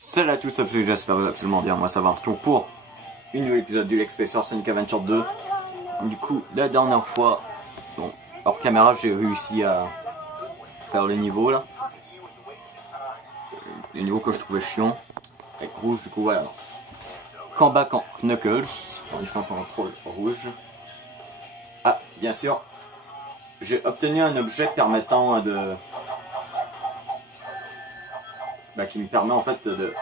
Salut à tous, j'espère que vous allez absolument bien. Moi ça va, on se retrouve pour une nouvelle épisode du Let's Play sur Sonic Adventure 2. Du coup, la dernière fois, bon, hors caméra, j'ai réussi à faire les niveaux là. Les niveaux que je trouvais chiants. Avec rouge, du coup, voilà. Combat contre Knuckles, tandis qu'on contrôle rouge. Ah, bien sûr, j'ai obtenu un objet permettant de... qui me permet en fait de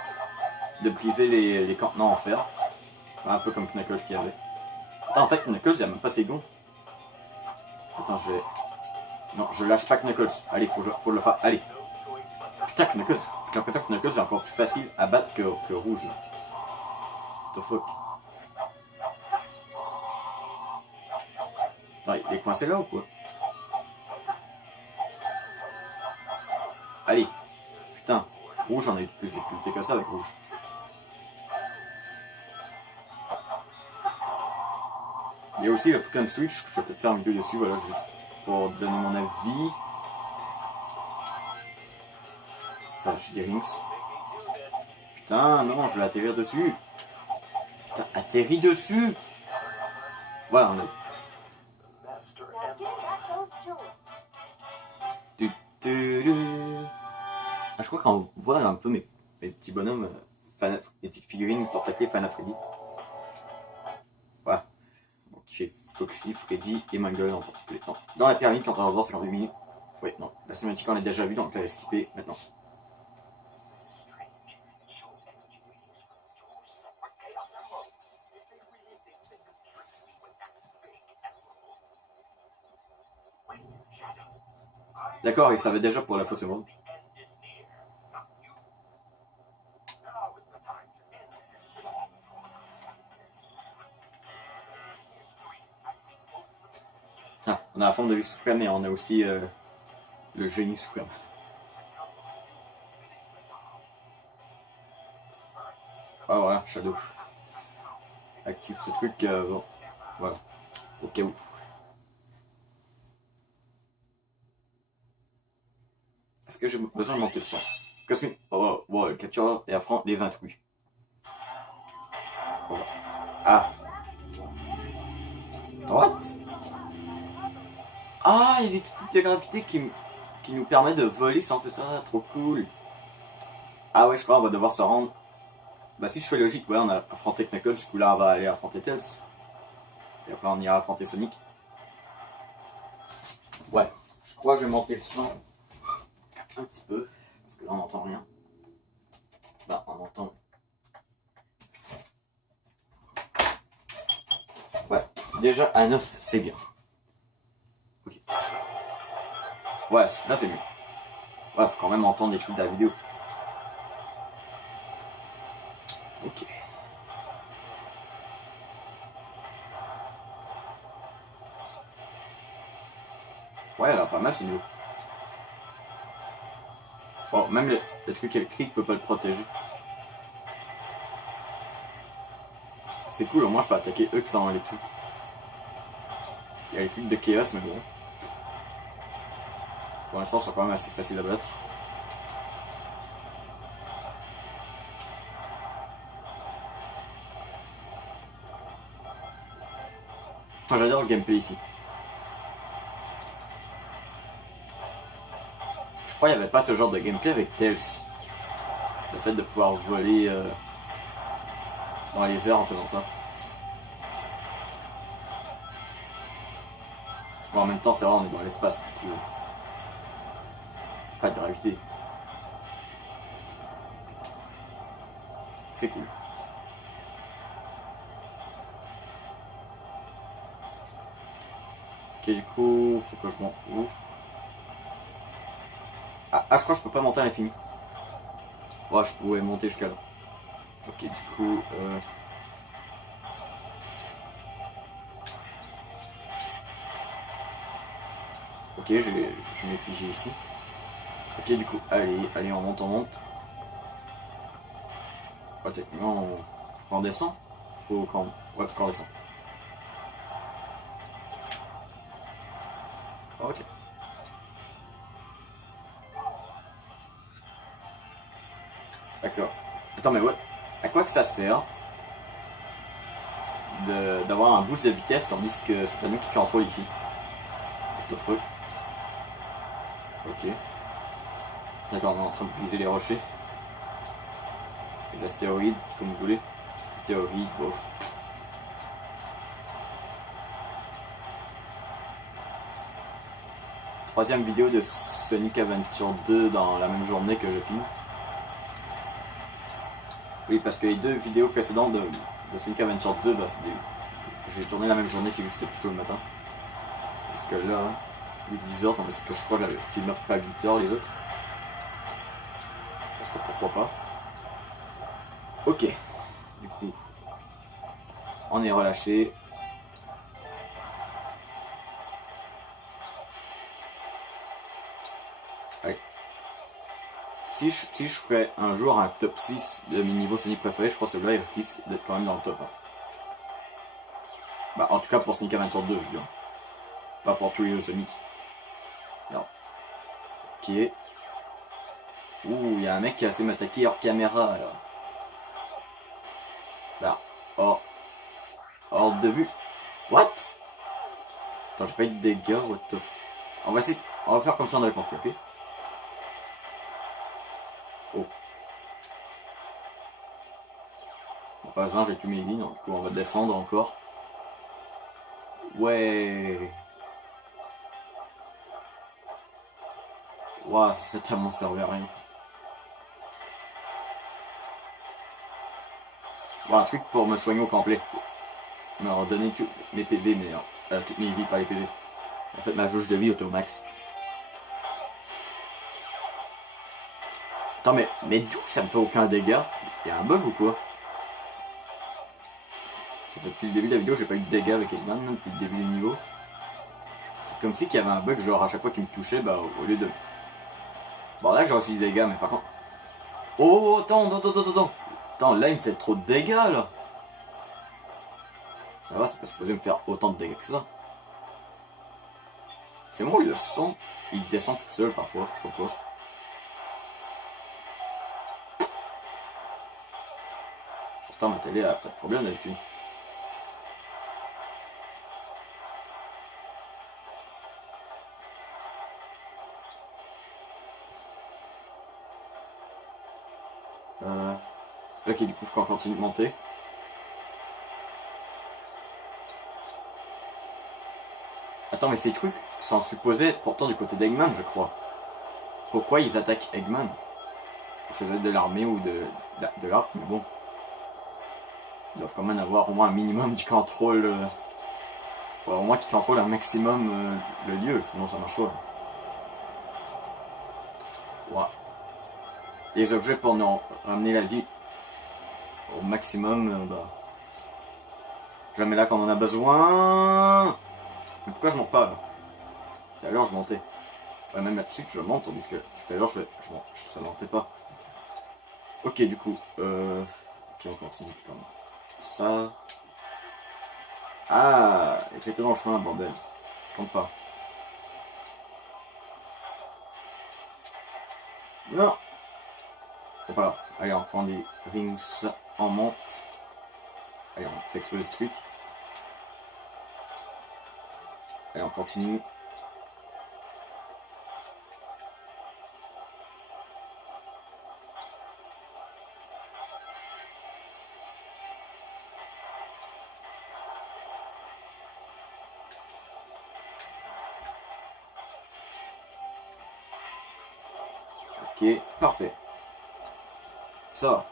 briser les contenants en fer. Un peu comme Knuckles qui avait. Attends, en fait, Knuckles, il a même pas ses gonds. Attends, je vais... Non, je lâche pas Knuckles. Allez, faut le faire. Allez. Putain, Knuckles. J'ai l'impression que Knuckles est encore plus facile à battre que rouge. What the fuck. Attends, il est coincé là ou quoi? Allez. Putain. Rouge, j'en ai eu plus de difficultés que ça avec rouge. Il y a aussi le Pokémon Switch, je vais peut-être faire une vidéo dessus, voilà, juste pour donner mon avis. Ça va, des rings. Putain, non, je vais atterrir dessus. Putain, atterris dessus. Voilà, on est... Ah, je crois qu'on voit un peu mes petits bonhommes, mes petites figurines pour taper Final Freddy. Voilà. Donc j'ai Foxy, Freddy et Mangle en particulier. Non. Dans la pyramide, quand on va voir 58 minutes. Oui, non. La cinématique on l'a déjà vu, donc je vais skipper maintenant. D'accord, il savait déjà pour la fausse monde. Ah, on a la forme de vie suprême et on a aussi le génie suprême. Ah voilà, Shadow. Active ce truc, bon, voilà, au cas où. Est-ce que j'ai besoin de monter le son? Cosmic, oh, le captureur et affronte les intrus. Voilà. Ah. Droite? Ah, il y a des trucs de gravité qui nous permettent de voler sans faire ça, trop cool. Ah ouais, je crois qu'on va devoir se rendre. Bah si je fais logique, ouais, on a affronté Knuckles, du coup là on va aller affronter Tails. Et après on ira affronter Sonic. Ouais, je crois que je vais monter le son un petit peu, parce que là on n'entend rien. Bah on entend. Ouais, déjà à 9 c'est bien. Ok. Ouais, là c'est bien. Ouais, faut quand même entendre les trucs de la vidéo. Ok. Ouais, elle a pas mal ce niveau. Bon, même le truc électrique peut pas le protéger. C'est cool, au moins je peux attaquer eux qui sont électriques. Il y a les trucs de Chaos, mais bon. Pour l'instant, ils sont quand même assez faciles à battre. Enfin, j'adore le gameplay ici. Je crois qu'il n'y avait pas ce genre de gameplay avec Tails. Le fait de pouvoir voler dans les airs en faisant ça. Bon, en même temps, c'est vrai, on est dans l'espace. Pas de gravité. C'est cool. Ok, du coup, faut que je monte où? Ah, je crois que je peux pas monter à l'infini. Ouais, je pouvais monter jusqu'à là. Ok, du coup... Ok, je m'ai figé ici. Ok, du coup, allez, on monte. Ouais, techniquement, on descend. Ouais, faut qu'on descend. Ok. D'accord. Attends, mais ouais. À quoi que ça sert d'avoir un boost de vitesse tandis que c'est pas nous qui contrôle ici? What the fuck? Ok. D'accord, on est en train de briser les rochers. Les astéroïdes, comme vous voulez. Théorie, bof. Troisième vidéo de Sonic Adventure 2 dans la même journée que je filme. Oui, parce que les deux vidéos précédentes de Sonic Adventure 2, bah, j'ai tourné la même journée, c'est juste plutôt le matin. Parce que là, il est 10h, tandis que je crois que j'avais filmé pas 8h les autres. Parce que pourquoi pas. Ok, du coup, on est relâché. Allez. Si je ferais un jour un top 6 de mes niveaux Sonic préférés, je pense que là il risque d'être quand même dans le top 1. Bah en tout cas pour Sonic Adventure 2 je veux dire. Pas pour tous les jeux Sonic. Alors. Ok. Ouh, il y a un mec qui a essayé de m'attaquer hors caméra alors. Là. Hors de vue. What? Attends, j'ai pas eu de dégâts, what the f... On va essayer. On va faire comme ça on avait compris, ok? Oh. Bon, pas besoin, j'ai tué mes lignes, donc du coup on va descendre encore. Ouais. Waouh, ça tellement servait à rien. Bon, un truc pour me soigner au complet. Me redonner tous mes PV, mais toutes mes vies, pas les PV. En fait, ma jauge de vie automax. Attends, mais d'où ça me fait aucun dégât? Y'a un bug ou quoi? Ça fait depuis le début de la vidéo, j'ai pas eu de dégâts avec Eggman depuis le début du niveau. C'est comme si qu'il y avait un bug, genre à chaque fois qu'il me touchait, bah au lieu de... Bon là j'ai aussi des dégâts, mais par contre... Oh, attends, là il me fait trop de dégâts là. Ça va, c'est pas supposé me faire autant de dégâts que ça. C'est moi le son, il descend tout seul parfois, je sais pas quoi. Pourtant ma télé a pas de problème d'habitude. Ok, du coup faut qu'on continue de monter. Attends, mais ces trucs sont supposés pourtant du côté d'Eggman, je crois. Pourquoi ils attaquent Eggman? Ça doit être de l'armée ou de l'arc, mais bon. Ils doivent quand même avoir au moins un minimum du contrôle. Au moins qu'ils contrôlent un maximum le lieu, sinon ça marche pas. Ouais. Les objets pour nous ramener la vie au maximum, bah. Jamais là quand on en a besoin. Mais pourquoi je monte pas là? Tout à l'heure je montais. Ouais, même là-dessus je monte, tandis que tout à l'heure ça montait pas. Ok, du coup, ok, on continue comme ça. Ah, j'étais dans le chemin, bordel. Je compte pas. Non. C'est pas grave. Allez, on prend des rings, on monte. Allez, on fait exploser ce truc. Allez, on continue. Ok, parfait. Ça va.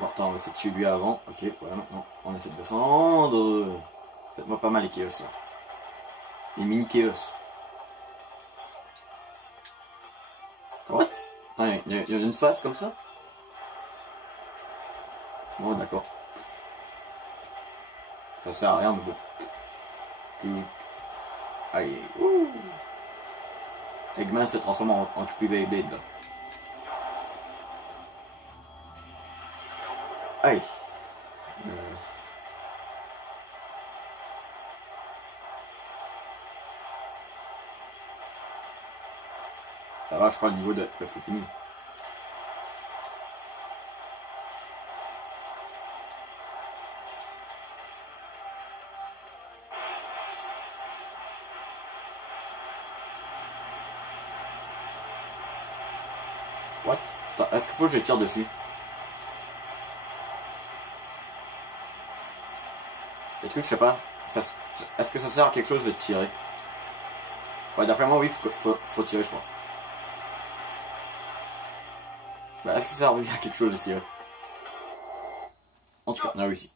Bon, attends, on va essayer de tuer lui avant. Ok, voilà, maintenant, on essaie de descendre. Faites-moi pas mal les chaos, là. Les mini chaos. What? Il y a une phase comme ça? Bon, d'accord. Ça sert à rien, mais bon. Allez. Ouh. Eggman se transforme en Tupi Beyblade là. Aïe. Ça va, je crois le niveau de presque fini. What? Attends, est-ce qu'il faut que je tire dessus? Les trucs, je sais pas. Est-ce que ça sert à quelque chose de tirer? Ouais, d'après moi, oui, faut tirer, je crois. Bah, est-ce que ça sert à quelque chose de tirer? En tout cas, on a réussi.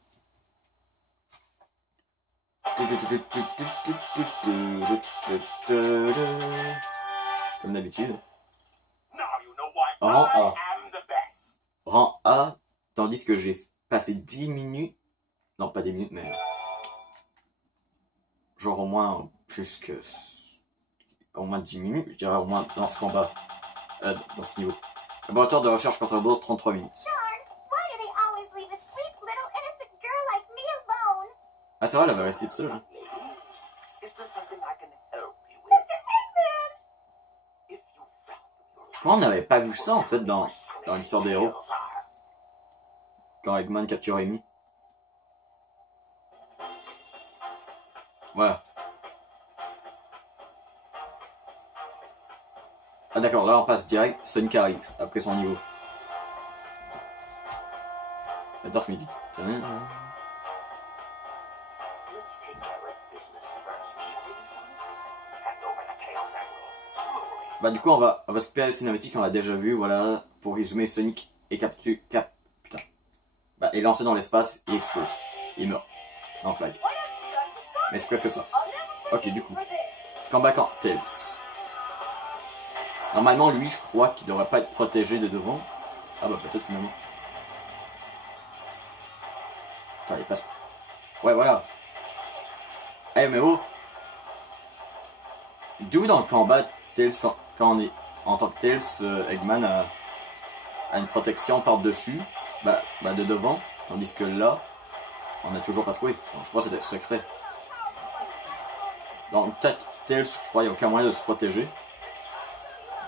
Comme d'habitude. Rang A. Rang A, tandis que j'ai passé 10 minutes. Non, pas 10 minutes, mais. Genre au moins plus que. Au moins 10 minutes, je dirais au moins dans ce combat. Dans ce niveau. Laboratoire de recherche contre le bourg, 33 minutes. Ah, c'est vrai, elle avait resté de seule. Hein. Je crois qu'on n'avait pas vu ça en fait dans l'histoire des héros. Quand Eggman capture Amy. Voilà. Ah d'accord, là on passe direct, Sonic arrive, après son niveau. J'adore ce midi. Bah du coup on va skipper la cinématique, on l'a déjà vu, voilà, pour résumer, Sonic est putain. Bah est lancé dans l'espace, il explose. Il meurt. Non, blague. Mais c'est presque ça. Ok, du coup. Combattant Tails. Normalement, lui, je crois qu'il devrait pas être protégé de devant. Ah bah peut-être finalement. Attends, il passe. Ouais, voilà. Eh mais oh. D'où dans le combat, Tails, quand on est en tant que Tails, Eggman a une protection par-dessus, bah de devant, tandis que là, on n'a toujours pas trouvé. Donc je crois que c'est des secrets. Donc peut-être Tails, je crois qu'il n'y a aucun moyen de se protéger.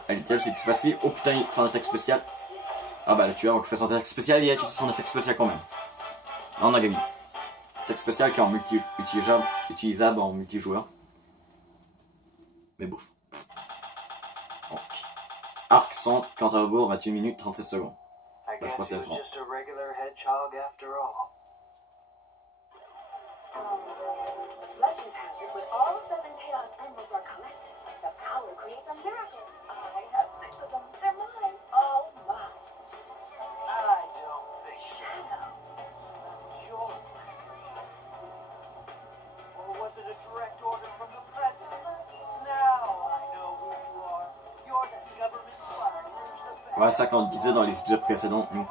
Allez, Tails, c'est plus facile. Oh putain, son attaque spéciale. Ah bah le tueur qui fait son attaque spéciale, il a utilisé son attaque spéciale quand même. Là, on a gagné. Attaque spéciale qui est en utilisable en multijoueur. Mais bouffe. Donc. Arc 100, contre rebours, 21 minutes, 37 secondes. Là, je crois que c'est le 30. Legend has it when all 7 Chaos Emeralds are collected, the power creates a miracle. I have 6 of them. They're mine. Oh my. I don't think Shadow. Sure. Or was it a direct order from the president? Now I know who you are. You're the government spy. Ouais, ça qu'on disait dans les épisodes précédents, nous.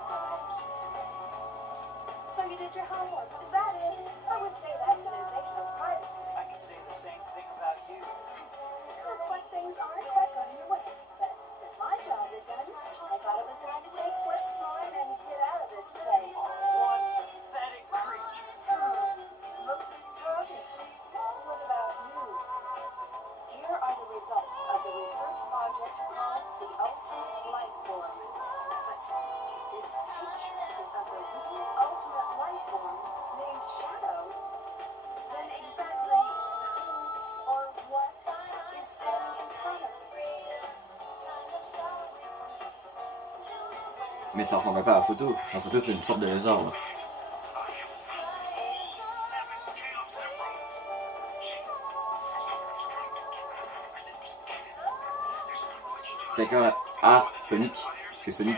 So you did your homework. Is that it? I would say that's an invasion of privacy. I can say the same thing about you. Looks like things aren't quite going your way. But since my job is done, I thought it was time to take what's mine and get out of this place. One pathetic creature. Look who's talking. What about you? Here are the results of the research project called the Ultimate Life Form. But this picture is of the real ultimate life form named Shadow. Then exactly who or what is standing in front of me? Mais ça ressemble pas à la photo. La photo c'est une sorte de lézard là. Quelqu'un a Sonic, c'est Sonic.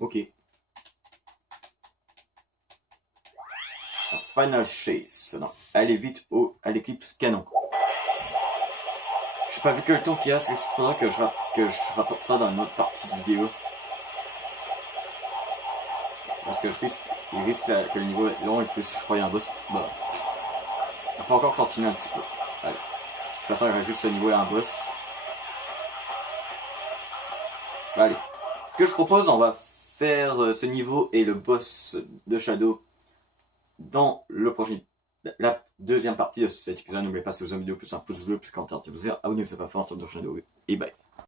Ok. Final Chase. Non. Allez vite à l'éclipse canon. Je sais pas vu que le temps qu'il y a, c'est qu'il faudra que je rapporte ça dans une autre partie de vidéo. Parce que il risque que le niveau est long et plus je crois il y a un boss. Bah. On peut encore continuer un petit peu. Allez. De toute façon il y aura juste ce niveau et un boss. Bah, allez. Ce que je propose, on va faire ce niveau et le boss de Shadow dans le prochain, la deuxième partie de cet épisode. N'oubliez pas, si vous avez une vidéo, plus un pouce bleu, plus un commentaire, abonnez-vous, c'est pas fort sur Shadow, et bye.